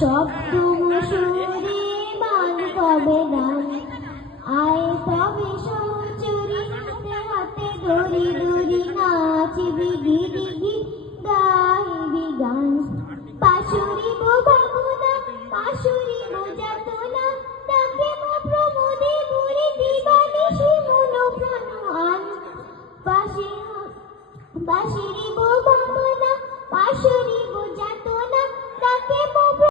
শব্দ মশুরে বান কবে গান আয় তবে সহচরি হাতে হাতে দড়ি দড়ি নাচবি গিরি গি গাইবি গান বাঁশুরি বোবা